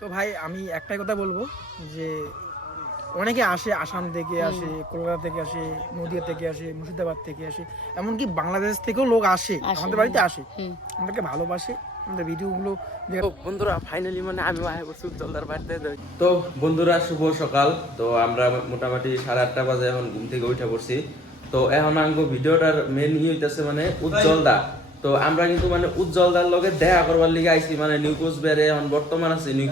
তো ভাই আমি একটাই কথা বলবো যে অনেকে আসে, আসাম থেকে আসে, কলকাতা থেকে আসে, নদিয়া থেকে আসে, মুর্শিদাবাদ থেকে আসে, এমনকি বাংলাদেশ থেকেও লোক আসে, আমাদের বাড়িতে আসে, আমাদেরকে ভালোবাসে, আমাদের ভিডিওগুলো বন্ধুরা ফাইনালি মানে আমি আয়া করছি উজ্জ্বলদার বাড়িতে। তো বন্ধুরা শুভ সকাল। তো আমরা মোটামুটি 8:30 বাজে এখন ঘুম থেকে উঠে পড়ছি। তো এখন আঙ্গো ভিডিওটার মেন ই হইতাছে মানে উজ্জ্বলদা। তো আমরা কিন্তু মানে উজ্জ্বলদার লগে দেখা করবার লিগে আইছি, মানে নিউ কোচবিহারে এখন বর্তমান আছে নিউ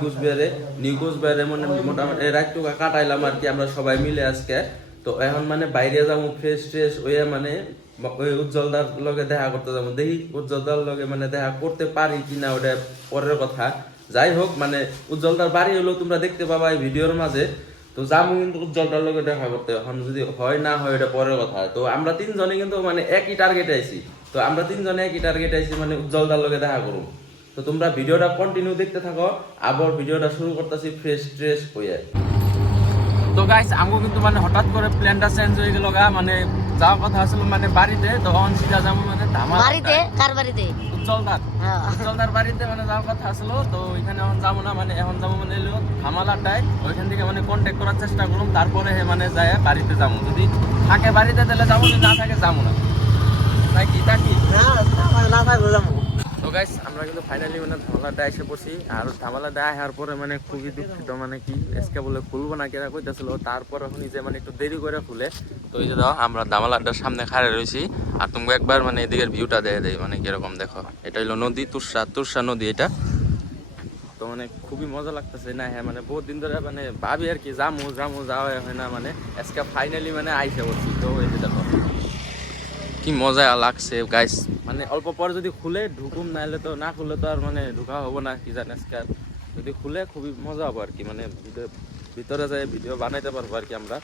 কোচবিহারে মানে মোটামুটি রাতটুকা কাটাইলাম আর কি আমরা সবাই মিলে আজকে। তো এখন মানে বাইরে যাবো ফ্রেশ ট্রেশ হয়ে মানে ওই উজ্জ্বলদার লগে দেখা করতে যাবো, দেখি উজ্জ্বলদার লগে মানে দেখা করতে পারি কিনা ওটা পরের কথা। যাই হোক মানে উজ্জ্বলদার বাড়ি হলো তোমরা দেখতে পাবা এই ভিডিওর মাঝে। তো যাবো কিন্তু উজ্জ্বলদার লগে দেখা করতে, এখন যদি হয় না হয় এটা পরের কথা। তো আমরা তিনজনে কিন্তু মানে একই টার্গেটে আইছি, মানে উজ্জ্বলদার লগে দেখা করুন। তো তোমরা ভিডিওটা কন্টিনিউ দেখতে থাকো, আবার ভিডিওটা শুরু করতেছি ফ্রেশ ট্রেশ হয়ে। তো গাইস আমগো কিন্তু মানে হঠাৎ করে প্ল্যানটা চেঞ্জ হয়ে গেল গা, মানে যাওয়ার কথা ছিল মানে বাড়িতে, তখন সিধা যাবো মানে বাড়িতে। কার বাড়িতে? উজ্জ্বলদার বাড়িতে মানে যাওয়ার কথা ছিল। তো ওইখানে এখন যাবো না, মানে এখন যাবো মানে এলো ধামালাটায়, ওইখান থেকে মানে কন্ট্যাক্ট করার চেষ্টা করুন, তারপরে মানে যায় বাড়িতে যাবো। যদি থাকে বাড়িতে তাহলে যাবো, যদি না থাকে যাবো না। নাকি না থাকলে যাবো। তো গাইস আমরা কিন্তু ফাইনালি মানে ধামালাটা এসে পড়ছি। আর ধামালাটা আসার পরে মানে খুবই দুঃখিত, মানে কি আজকে বলে খুলবো না কেনা কইতেছিল, তারপর এখন যে মানে একটু দেরি করে খুলে। তো এই যে দাও আমরা ধামালাটার সামনে খাড়ে রয়েছি, আর তুমি একবার মানে এদিকের ভিউটা দেখে দেয় মানে কিরকম দেখো। এটা হলো নদী, তুরসা নদী এটা। তো মানে খুবই মজা লাগতেছে না, হ্যাঁ মানে বহুত দিন ধরে মানে ভাবি আর কি যামু যাওয়া হয় না, মানে আজকে ফাইনালি মানে আইসা পড়ছি। তো এই যে দেখো কি মজা লাগছে গাইস, মানে অল্প পরে যদি খুলে ঢুকুম, নাহলে তো না খুললে তো আর মানে ঢুকা হবো না কি জানি আজকে। যদি খুলে খুবই মজা হবো আর কি, মানে ভিতরে যায় ভিডিও বানাইতে পারবো আর কি আমরা।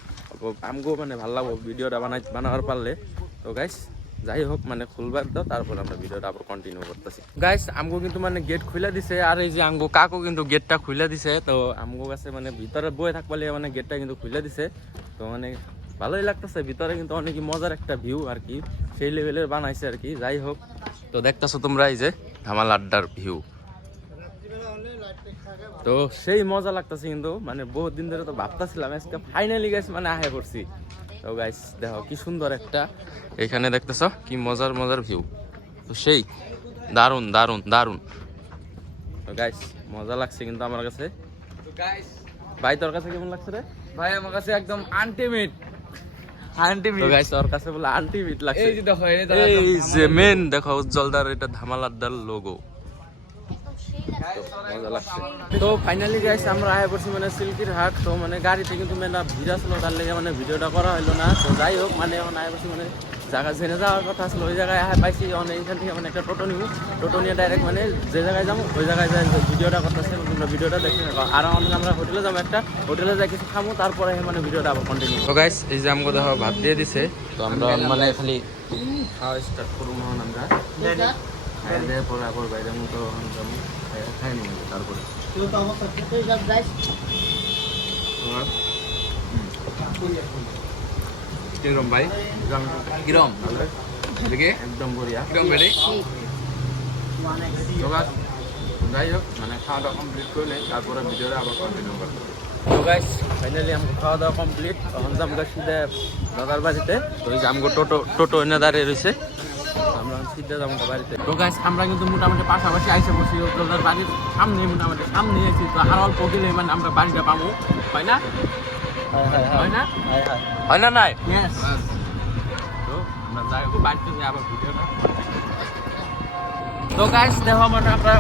আমগো মানে ভালো লাগবো ভিডিওটা বানাবার পারলে। তো গাইস যাই হোক মানে খুলবার দাও, তারপর আমরা ভিডিওটা আবার কন্টিনিউ করতেছি। গাইস আমগো কিন্তু মানে গেট খুলে দিছে, আর এই যে আমগো কাকু কিন্তু গেটটা খুলে দিছে। তো আমগো কাছে মানে ভিতরে বয়ে থাকলে মানে গেটটা কিন্তু খুলে দিছে। তো মানে ভালোই লাগতেছে, ভিতরে কিন্তু অনেক মজার একটা ভিউ আর কি, সেই লেভেলের বানাইছে আর কি। যাই হোক তো দেখতেছো তোমরা এই যে ধামাল আড্ডার ভিউ, তো সেই মজা লাগতেছে কিন্তু, মানে বহুত দিন ধরে তো ভাবতেছিলাম আজকে ফাইনালি গাইস মানে আহে পড়ছি। তো গাইস দেখো কি সুন্দর একটা, এখানে দেখতেছো কি মজার ভিউ, তো সেই দারুন দারুন দারুন। তো গাইস মজা লাগছে কিন্তু আমার কাছে। ভাই তোর কাছে কেমন লাগছে রে? ভাই আমার কাছে একদম আল্টিমেট তো গাইস ওর কাছে বলে আল্টিমেট লাগছে। এই যে দেখো এই যে মেন দেখো উজ্জ্বলদার এটা ধামাল আড্ডার লোগো, মজা লাগছে। তো ফাইনালি গাইস আমরা আয়া পড়ছি মানে সিল্কির হাট। তো মানে গাড়িতে কিন্তু মেলা ভিড় আসলো, তার লেগে মানে ভিডিওটা করা হলো না। তো যাই হোক মানে এখন আয়া পড়ছি মানে জায়গা জেনে যাওয়ার কথা আসলো, ওই জায়গায় আয়া পাইছি। অনেক এখান থেকে মানে একটা টোটো নিয়ে ডাইরেক্ট মানে যে জায়গায় যাবো ওই জায়গায় যাই ভিডিওটা করতেছে, তোমরা ভিডিওটা দেখতে থাকো। আর আমরা হোটেলে যাবো, একটা হোটেলে যাই কিছু খাবো, তারপরে মানে ভিডিওটা আবার কন্টিনিউ। তো গাইস এই যে আমাকে দেখো ভাত দিয়ে দিছে, তো আমরা মানে খালি খাওয়া স্টার্ট করবো আমরা। পরে আবার বাইরে মতো খাই নি তারপরে কিরম ভাই, কিরম দেখে একদম বড়িয়া কিরম বেড়ে যাই হোক মানে খাওয়া দাওয়া কমপ্লিট করলে তারপরে ভিডিওটা আবার কন্টিনিউ করবো। তো গাইস ফাইনালি আমাকে খাওয়া দাওয়া কমপ্লিট, তখন যাবো সিধা দাদার বাড়িতে। তো এই যে আমাকে টোটো এনে দাঁড়িয়ে রয়েছে, আমরা সিধা যাবো বাড়িতে। তো গাইস আমরা কিন্তু মোটামুটি পাশাপাশি আইসে বসি দাদার বাড়ির সামনে, মোটামুটি সামনে আছি। তো আর অল্প গেলে মানে আমরা বাড়িটা পাবো, হয় না? হয় না নাই? তো আমরা যাই হোক বাড়িতে যাই আবার ভিডিওটা। তো গাইস দেখো মানে আমরা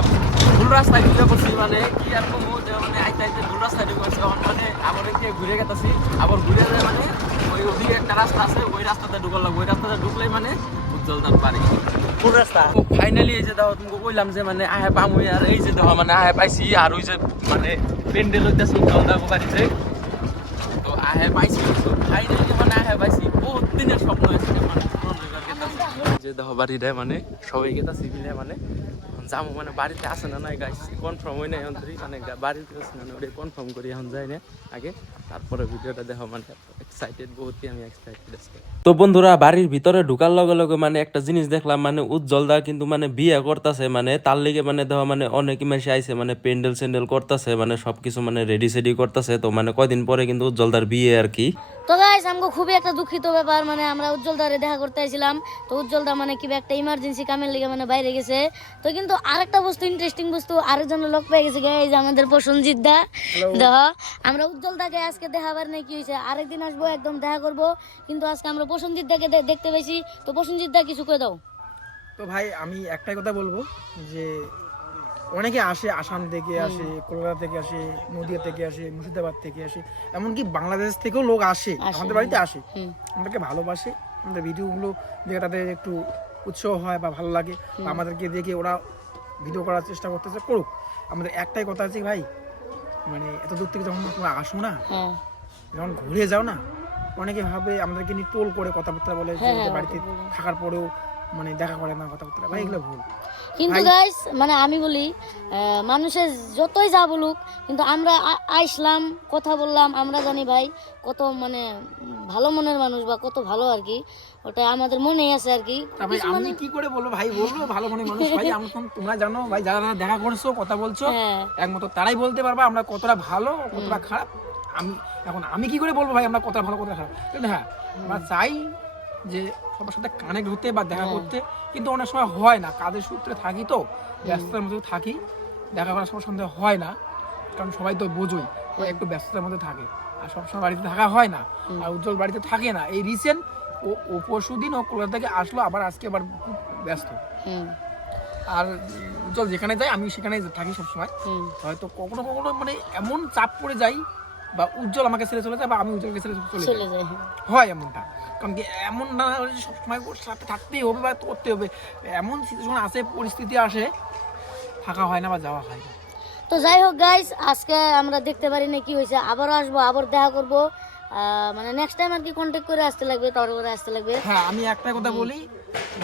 ভুল রাস্তায় ঢুকে পড়ছি, মানে কি আর কমো মানে আইতে ভুল রাস্তায় ঢুকে পড়ছি। এখন মানে আবার এদিকে ঘুরে গেতেছি, আবার ঘুরে যায় মানে ওই ওদিকে একটা রাস্তা আছে, ওই রাস্তাতে ঢুকল লাগবে। ওই রাস্তাতে ঢুকলেই মানে উজ্জ্বলদার বাড়ি। কোন রাস্তা? ফাইনালি এই যে দেখো তোমাকে বললাম যে মানে আহে পামুই, আর এই যে দেখো মানে আহে পাইছি। আর ওই যে মানে প্যান্ডেল হইতেছে উজ্জ্বলদার বাড়িতে, তো আহে পাইছি ফাইনালি, মানে আহে পাইছি। বহুত দিনের স্বপ্ন আছে মানে যে দেখো বাড়িটা মানে সবাই গেতাছি মিলে মানে যাবো মানে বাড়িতে আসে না নাই গাইস কনফার্ম হয় না এখন ধরি মানে বাড়িতে আসে না ওটা কনফার্ম করি এখন যাই না আগে তারপরে ভিডিওটা দেখো মানে এক্সাইটেড বহুতই আমি এক্সাইটেড আজকে। তো বন্ধুরা বাড়ির ভিতরে ঢুকার লগে লগে মানে একটা জিনিস দেখলাম মানে উজ্জ্বলদা কিন্তু মানে বিয়ে করতেছে মানে তার লিগে মানে দেখো মানে অনেক মানুষ আইছে মানে প্যান্ডেল স্যান্ডেল করতেছে মানে সবকিছু মানে রেডি সেডি করতেছে। তো মানে কয়দিন পরে কিন্তু উজ্জ্বলদার বিয়ে আর কি। তো গাইস আমগো খুবই একটা দুঃখিত ব্যাপার মানে আমরা উজ্জ্বলদারে দেখা করতে আইছিলাম তো উজ্জ্বলদা মানে কি একটা ইমার্জেন্সি কামের লিগে মানে বাইরে গেছে। তো কিন্তু আরেকটা বস্তু ইন্টারেস্টিং বস্তু আরেকজন লোক পেয়ে গেছে এই যে আমাদের প্রসঞ্জিৎ দা। দেখো আমরা উজ্জ্বলদাকে আজকে দেখাবার নাই কি হয়েছে আরেকদিন আসবো একদম দেখা করব কিন্তু আজকে আমরা প্রসঞ্জিৎ দাকে দেখতে পেয়েছি। তো প্রসঞ্জিৎ দা কিছু করে দাও। তো ভাই আমি একটাই কথা বলবো যে অনেকে আসে আসাম থেকে আসে, কলকাতা থেকে আসে, নদিয়া থেকে আসে, মুর্শিদাবাদ থেকে আসে, এমনকি বাংলাদেশ থেকেও লোক আসে আমাদের বাড়িতে আসে, আমাদেরকে ভালোবাসে, আমাদের ভিডিওগুলো দেখে তাদের একটু উৎসাহ হয় বা ভালো লাগে বা আমাদেরকে দেখে ওরা ভিডিও করার চেষ্টা করতেছে করুক। আমাদের একটাই কথা আছে ভাই মানে এত দূর থেকে যখন তোমরা আসো না যখন ঘুরে যাও না অনেকে ভাবে আমাদেরকে নিয়ে টোল করে কথাবার্তা বলে যে ওদের বাড়িতে থাকার পরেও মানে দেখা করে না কথাবার্তা, ভাই এগুলো ভুল। কিন্তু গাইস মানে আমি বলি মানুষের যতই যা বলুক কিন্তু আমরা আইসলাম কথা বললাম আমরা জানি ভাই কত মানে ভালো মনের মানুষ বা কত ভালো আর কি ওটা আমাদের মনেই আছে আর কি। আমি কি করে বলবো ভাই বলবো ভালো মনের মানুষ ভাই তোমরা জানো ভাই যারা যারা দেখা করছো কথা বলছো একমাত্র তারাই বলতে পারবা আমরা কতটা ভালো কতটা খারাপ। আমি কি করে বলবো ভাই আমরা কতটা ভালো কতটা খারাপ। কিন্তু হ্যাঁ আমরা চাই যে সবার সাথে কানেক্ট হতে বা দেখা করতে, কিন্তু অনেক সময় হয় না, কাজের সূত্রে থাকি তো ব্যস্ততার মধ্যে থাকি, দেখা করার সবার সঙ্গে হয় না কারণ সবাই তো বোঝোই একটু ব্যস্ততার মধ্যে থাকে আর সবসময় বাড়িতে থাকা হয় না। আর উজ্জ্বল বাড়িতে থাকে না, এই রিসেন্ট ও পরশু দিন ও কলকাতা থেকে আসলো আবার আজকে আবার ব্যস্ত। আর উজ্জ্বল যেখানে যায় আমি সেখানে থাকি সবসময়, হয়তো কখনো কখনো মানে এমন চাপ পড়ে যাই বা উজ্জ্বল আমাকে ছেড়ে চলে যায় বা আমি উজ্জ্বলকে ছেড়ে চলে যাই, হয় এমনটা। কারণ কি এমন না সবসময় ওর সাথে থাকতেই হবে বা করতে হবে, এমন সিচুয়েশন আসে পরিস্থিতি আসে থাকা হয় না বা যাওয়া হয় না। তো যাই হোক গাইস আজকে আমরা দেখতে পারি না কি হয়েছে, আবারও আসবো আবার দেখা করবো মানে নেক্সট টাইম আর কি কন্ট্যাক্ট করে আসতে লাগবে তারপরে আসতে লাগবে। হ্যাঁ আমি একটা কথা বলি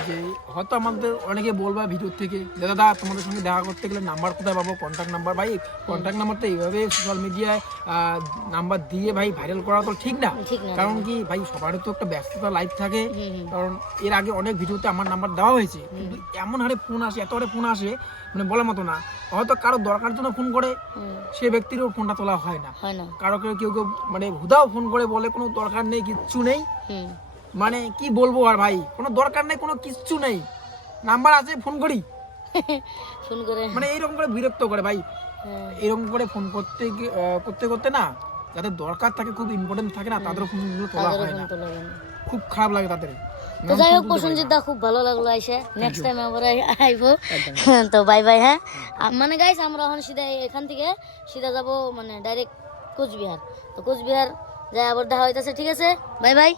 যে হয়তো আমাদের অনেকে বলবা ভিডিও থেকে যে দাদা তোমাদের সঙ্গে দেখা করতে গেলে নাম্বার কোথায় পাবো, কন্ট্যাক্ট নাম্বার। ভাই কন্ট্যাক্ট নাম্বার তো এইভাবে সোশ্যাল মিডিয়ায় নাম্বার দিয়ে ভাই ভাইরাল করা তো ঠিক না। কারণ কি ভাই সবারই তো একটা ব্যস্ততা লাইফ থাকে, কারণ এর আগে অনেক ভিডিওতে আমার নাম্বার দেওয়া হয়েছে কিন্তু এমন হারে ফোন আসে এত হারে ফোন আসে মানে বলার মতো না। হয়তো কারো দরকার জন্য ফোন করে সে ব্যক্তিরও ফোনটা তোলা হয় না, কারো কেউ কেউ মানে হুদাও ফোন করে বলে কোনো দরকার নেই কিচ্ছু নেই, মানে কি বলবো আর ভাই কোনো দরকার নেই কোনো কিচ্ছু নেই, নাম্বার আছে ফোন করি ফোন করে মানে এইরকম করে বিরক্ত করে ভাই। এরকম করে ফোন করতে করতে করতে না যাদের দরকার থাকে খুব ইম্পর্টেন্ট থাকে না তাদের ফোনগুলো তোলা হয় না, খুব খারাপ লাগে তাদের। তো যাই হোক প্রসঞ্জিৎ দা খুব ভালো লাগলো আইসে, নেক্সট টাইম আবার আইবো। তো বাই বাই। হ্যাঁ মানে গাইস আমরা এখন সিধা এখান থেকে সিধা যাব মানে ডাইরেক্ট কোচবিহার। তো কোচবিহার যাই আবার দেখা হইতাছে, ঠিক আছে বাই বাই।